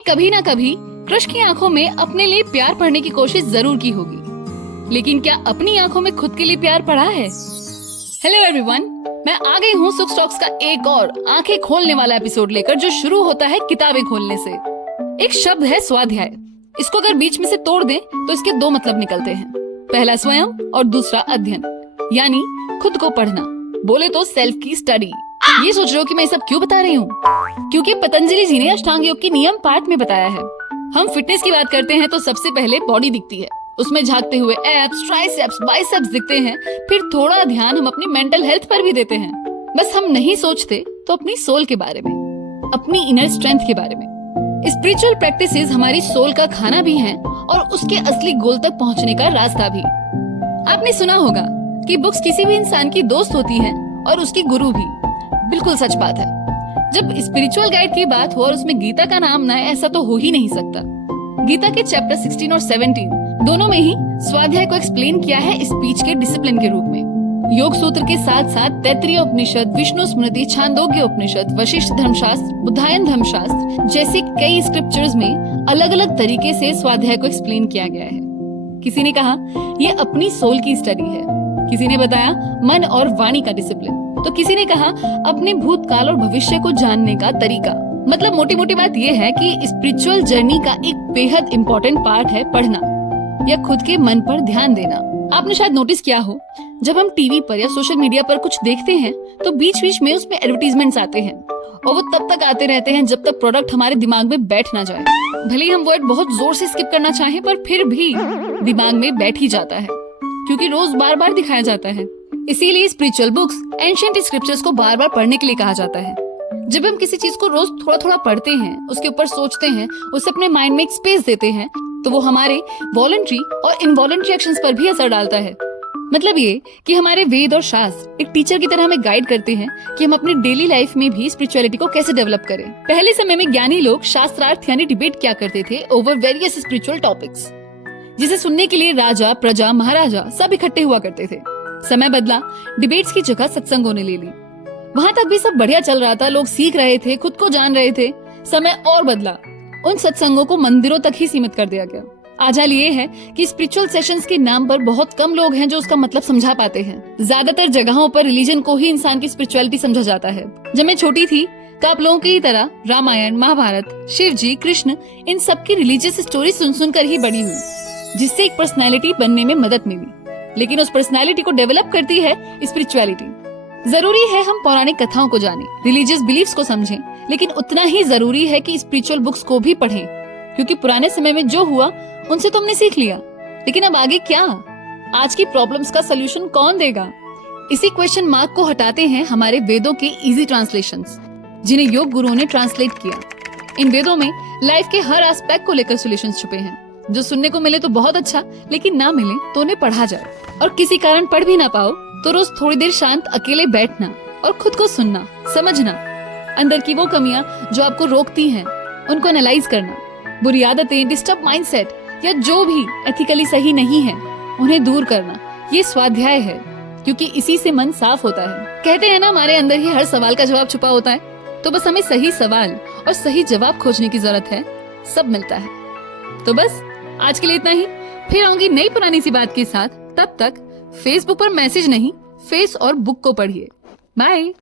कभी ना कभी क्रश की आंखों में अपने लिए प्यार पढ़ने की कोशिश जरूर की होगी, लेकिन क्या अपनी आंखों में खुद के लिए प्यार पढ़ा है? हेलो एवरीवन, मैं आ गई हूँ सुख स्टॉक्स का एक और आंखें खोलने वाला एपिसोड लेकर, जो शुरू होता है किताबें खोलने से। एक शब्द है स्वाध्याय। इसको अगर बीच में से तोड़ दें तो इसके दो मतलब निकलते हैं। पहला स्वयं और दूसरा अध्ययन, यानी खुद को पढ़ना। बोले तो सेल्फ की स्टडी। ये सोच रहे हो कि मैं सब क्यों बता रही हूँ? क्योंकि पतंजलि जी ने अष्टांग योग की नियम पाठ में बताया है। हम फिटनेस की बात करते हैं तो सबसे पहले बॉडी दिखती है, उसमें झांकते हुए एब्स, ट्राइसेप्स, बाइसेप्स दिखते हैं। फिर थोड़ा ध्यान हम अपनी मेंटल हेल्थ पर भी देते हैं। बस हम नहीं सोचते तो अपनी सोल के बारे में, अपनी इनर स्ट्रेंथ के बारे में। स्पिरिचुअल प्रैक्टिसेस हमारी सोल का खाना भी हैं और उसके असली गोल तक पहुंचने का रास्ता भी। आपने सुना होगा कि बुक्स किसी भी इंसान की दोस्त होती हैं और उसकी गुरु भी। बिल्कुल सच बात है। जब स्पिरिचुअल गाइड की बात हो और उसमें गीता का नाम ना है, ऐसा तो हो ही नहीं सकता। गीता के चैप्टर 16 और 17 दोनों में ही स्वाध्याय को एक्सप्लेन किया है स्पीच के डिसिप्लिन के रूप में। योग सूत्र के साथ साथ तैत्तिरीय उपनिषद, विष्णु स्मृति, छांदोग्य उपनिषद, वशिष्ठ धर्मशास्त्र, बुद्धायन धर्मशास्त्र जैसे कई स्क्रिप्चर्स में अलग अलग तरीके से स्वाध्याय को एक्सप्लेन किया गया है। किसी ने कहा ये अपनी सोल की स्टडी है, किसी ने बताया मन और वाणी का डिसिप्लिन, तो किसी ने कहा अपने भूतकाल और भविष्य को जानने का तरीका। मतलब मोटी मोटी बात यह है कि स्पिरिचुअल जर्नी का एक बेहद इम्पोर्टेंट पार्ट है पढ़ना या खुद के मन पर ध्यान देना। आपने शायद नोटिस किया हो, जब हम टीवी पर या सोशल मीडिया पर कुछ देखते हैं तो बीच बीच में उसमें एडवर्टीजमेंट्स आते हैं और वो तब तक आते रहते हैं जब तक प्रोडक्ट हमारे दिमाग में बैठ ना जाए। भले ही हम वो बहुत जोर से स्किप करना चाहें, पर फिर भी दिमाग में बैठ ही जाता है क्योंकि रोज बार बार दिखाया जाता है। इसीलिए स्पिरिचुअल बुक्स, एंशिएंट स्क्रिप्चर्स को बार बार पढ़ने के लिए कहा जाता है। जब हम किसी चीज को रोज थोड़ा थोड़ा पढ़ते हैं, उसके ऊपर सोचते हैं, उसे अपने माइंड में एक स्पेस देते हैं, तो वो हमारे वॉलंटरी और इनवॉलंटरी एक्शंस पर भी असर डालता है। मतलब ये कि हमारे वेद और शास्त्र एक टीचर की तरह हमें गाइड करते हैं कि हम अपनी डेली लाइफ में भी स्पिरिचुअलिटी को कैसे डेवलप करें। पहले समय में ज्ञानी लोग शास्त्रार्थ यानी डिबेट किया करते थे ओवर वेरियस स्पिरिचुअल टॉपिक्स, जिसे सुनने के लिए राजा, प्रजा, महाराजा सब इकट्ठे हुआ करते थे। समय बदला, डिबेट्स की जगह सत्संग होने ले ली। वहाँ तक भी सब बढ़िया चल रहा था, लोग सीख रहे थे, खुद को जान रहे थे। समय और बदला, उन सत्संगों को मंदिरों तक ही सीमित कर दिया गया। आज हाल ये है कि स्पिरिचुअल सेशंस के नाम पर बहुत कम लोग हैं जो उसका मतलब समझा पाते हैं। ज्यादातर जगहों पर रिलीजन को ही इंसान की स्पिरिचुअलिटी समझा जाता है। जब मैं छोटी थी तो आप लोगों की तरह रामायण, महाभारत, शिव जी, कृष्ण, इन सब की रिलीजियस स्टोरी सुन सुनकर ही बड़ी हुई, जिससे एक पर्सनैलिटी बनने में मदद मिली। लेकिन उस पर्सनालिटी को डेवलप करती है स्पिरिचुअलिटी। जरूरी है हम पौराणिक कथाओं को जानें, रिलीजियस बिलीफ्स को समझें, लेकिन उतना ही जरूरी है कि स्पिरिचुअल बुक्स को भी पढ़ें, क्योंकि पुराने समय में जो हुआ उनसे तो हमने सीख लिया, लेकिन अब आगे क्या? आज की प्रॉब्लम्स का सोल्यूशन कौन देगा? इसी क्वेश्चन मार्क को हटाते हैं हमारे वेदों के इजी ट्रांसलेशंस, जिन्हें योग गुरुओं ने ट्रांसलेट किया। इन वेदों में लाइफ के हर एस्पेक्ट को लेकर सोल्यूशंस छुपे हैं। जो सुनने को मिले तो बहुत अच्छा, लेकिन ना मिले तो उन्हें पढ़ा जाए। और किसी कारण पढ़ भी ना पाओ तो रोज थोड़ी देर शांत अकेले बैठना और खुद को सुनना, समझना, अंदर की वो कमियां जो आपको रोकती हैं उनको एनालाइज करना, बुरी आदतें, डिस्टर्ब माइंडसेट या जो भी एथिकली सही नहीं है उन्हें दूर करना, ये स्वाध्याय है, क्योंकि इसी से मन साफ होता है। कहते हैं ना, हमारे अंदर ही हर सवाल का जवाब छुपा होता है, तो बस हमें सही सवाल और सही जवाब खोजने की जरूरत है, सब मिलता है। तो बस आज के लिए इतना ही। फिर आऊंगी नई पुरानी सी बात के साथ। तब तक फेसबुक पर मैसेज नहीं, फेस और बुक को पढ़िए। बाय।